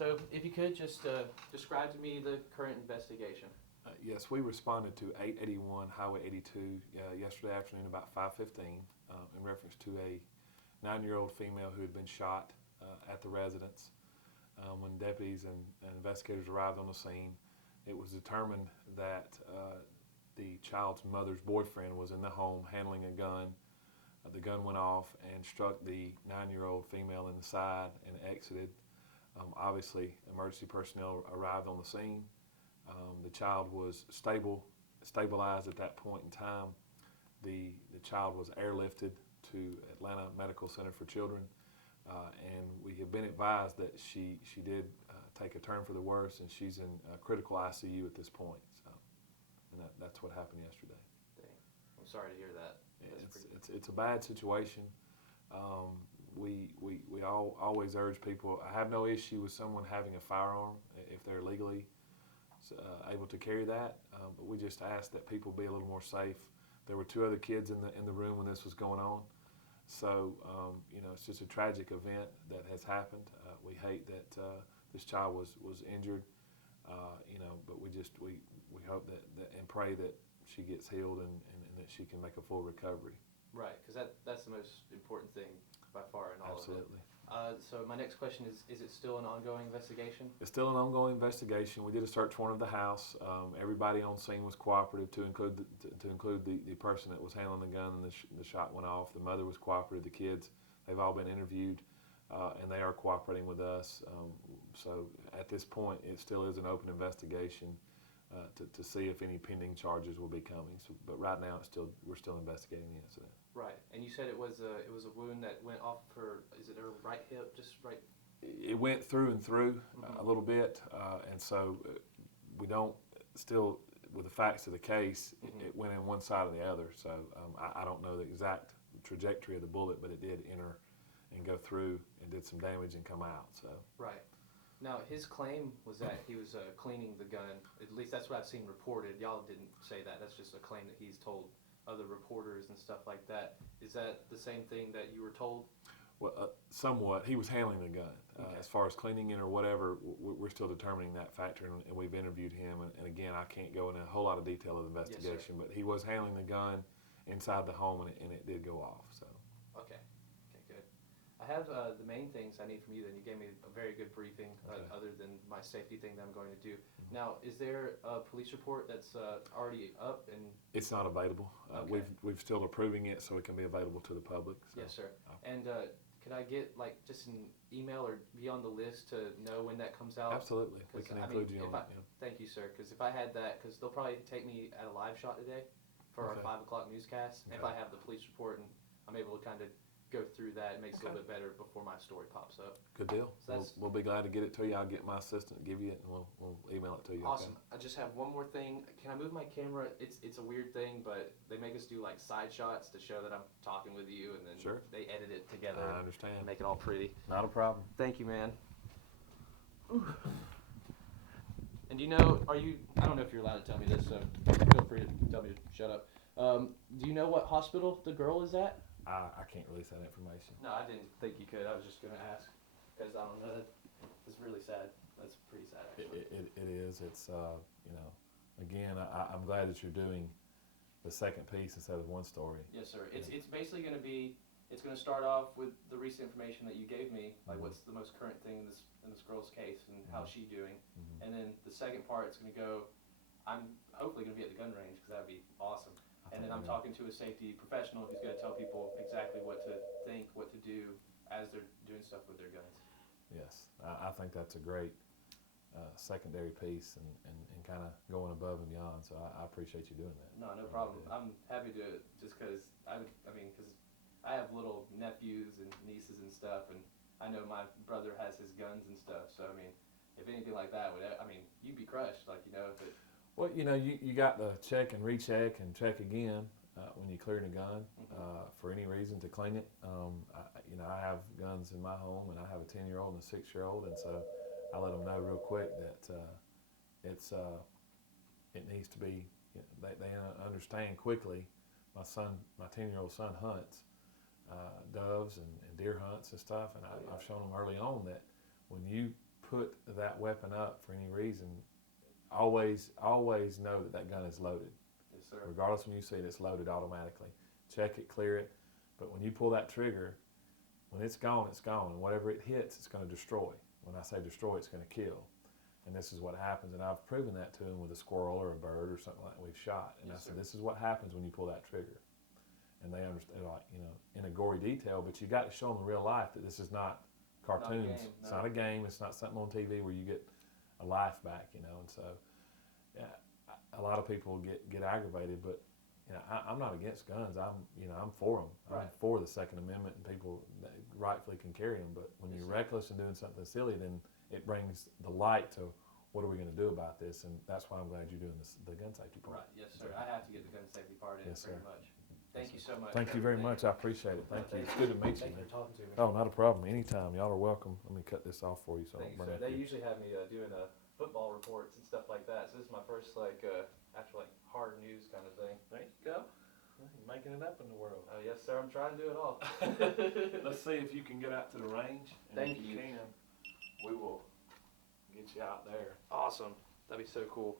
So if you could just describe to me the current investigation. Yes, we responded to 881 Highway 82 yesterday afternoon about 5:15 in reference to a 9-year-old female who had been shot at the residence. When deputies and investigators arrived on the scene, it was determined that the child's mother's boyfriend was in the home handling a gun. The gun went off and struck the 9-year-old female in the side and exited. Obviously, emergency personnel arrived on the scene. The child was stabilized at that point in time. The child was airlifted to Atlanta Medical Center for Children, and we have been advised that she did take a turn for the worse, and she's in critical ICU at this point. So, and that's what happened yesterday. Dang. I'm sorry to hear that. It's a bad situation. We always urge people. I have no issue with someone having a firearm if they're legally able to carry that, but we just ask that people be a little more safe. There were 2 other kids in the room when this was going on, so it's just a tragic event that has happened. We hate that this child was injured, but we hope that and pray that she gets healed and that she can make a full recovery. Right, because that's the most important thing by far in all Absolutely. of it. So my next question is it still an ongoing investigation? It's still an ongoing investigation. We did a search warrant of the house. Everybody on scene was cooperative, to include the person that was handling the gun and the shot went off. The mother was cooperative. The kids, they've all been interviewed, and they are cooperating with us. So at this point, it still is an open investigation to see if any pending charges will be coming. So, but right now, we're still investigating the incident. Right, and you said it was a wound that went off her. Is it her right hip? Just right. It went through and through a little bit, and so we don't still, with the facts of the case, it went in one side or the other. So I don't know the exact trajectory of the bullet, but it did enter and go through and did some damage and come out. So right. Now his claim was that he was cleaning the gun. At least that's what I've seen reported. Y'all didn't say that. That's just a claim that he's told other reporters and stuff like that. Is that the same thing that you were told? Well, somewhat. He was handling the gun. Okay. As far as cleaning it or whatever, we're still determining that factor, and we've interviewed him. And again, I can't go into a whole lot of detail of the investigation, but he was handling the gun inside the home, and it did go off. So. Okay. Okay, good. I have the main things I need from you. Then you gave me a very good briefing, Okay. other than my safety thing that I'm going to do. Now, is there a police report that's already up and? It's not available. Okay. We've still approving it so it can be available to the public. So. Yes, sir. And could I get like just an email or be on the list to know when that comes out? Absolutely, we can include you on that. Yeah. Thank you, sir. Because if I had that, because they'll probably take me at a live shot today for Okay. our 5 o'clock newscast. And if I have the police report and I'm able to kind of go through that, it makes it a little bit better before my story pops up. Good deal. So We'll be glad to get it to you. I'll get my assistant to give you it, and we'll email it to you. Awesome. Okay? I just have one more thing. Can I move my camera? It's a weird thing, but they make us do like side shots to show that I'm talking with you, and then Sure. they edit it together I and understand. make it all pretty. Not a problem. Thank you, man. And you know, I don't know if you're allowed to tell me this, so feel free to tell me to shut up. Do you know what hospital the girl is at? I can't release that information. No, I didn't think you could. I was just going to ask because I don't know. It's really sad. That's pretty sad, actually. It is. It's, again, I'm glad that you're doing the second piece instead of one story. Yes, sir. It's basically going to be, it's going to start off with the recent information that you gave me, like what's the most current thing in this girl's case and how's she doing. And then the second part, it's going to go, I'm hopefully going to be at the gun range because that would be awesome. And then I'm talking to a safety professional who's going to tell people exactly what to think, what to do as they're doing stuff with their guns. Yes, I think that's a great secondary piece and kind of going above and beyond. So I appreciate you doing that. No problem. I'm happy to, just because because I have little nephews and nieces and stuff, and I know my brother has his guns and stuff. So I mean, if anything like that would, you'd be crushed, if it. Well, you got to check and recheck and check again when you're clearing a gun for any reason to clean it. I have guns in my home, and I have a 10-year-old and a 6-year-old, and so I let them know real quick that it needs to be. They understand quickly. My 10-year-old son hunts doves and deer hunts and stuff, and I've shown them early on that when you put that weapon up for any reason, always know that gun is loaded. Yes, sir. Regardless when you see it, it's loaded automatically. Check it, clear it. But when you pull that trigger, when it's gone, it's gone. And whatever it hits, it's going to destroy. When I say destroy, it's going to kill. And this is what happens. And I've proven that to them with a squirrel or a bird or something like that we've shot. And Yes, I said, sir. this is what happens when you pull that trigger. And they understand, like, in a gory detail, but you got to show them in real life that this is not cartoons. Not a game, It's no. not a game. It's not something on TV where you get a life back, And so, yeah, a lot of people get aggravated, but I'm not against guns. I'm for them. Right. I'm for the Second Amendment, and people rightfully can carry them. But when Yes, you're sir. reckless and doing something silly, then it brings the light to what are we going to do about this, and that's why I'm glad you're doing the gun safety part. Right, yes, sir. I have to get the gun safety part in Yes, pretty sir. much. Thank you so much. Thank for you very everything. much. I appreciate it. Thank you. It's good to meet you, Thank you man. for talking to me. Oh, not a problem. Anytime. Y'all are welcome. Let me cut this off for you so I Thank don't you, bring sir. up They your- usually have me doing football reports and stuff like that, so this is my first actual hard news kind of thing. There you go. You're making it up in the world. Oh yes, sir. I'm trying to do it all. Let's see if you can get out to the range. And Thank if you. can, we will get you out there. Awesome. That'd be so cool.